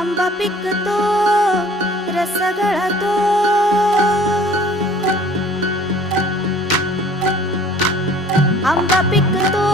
आंबा पिकतो रस गळतो आंबा पिकतो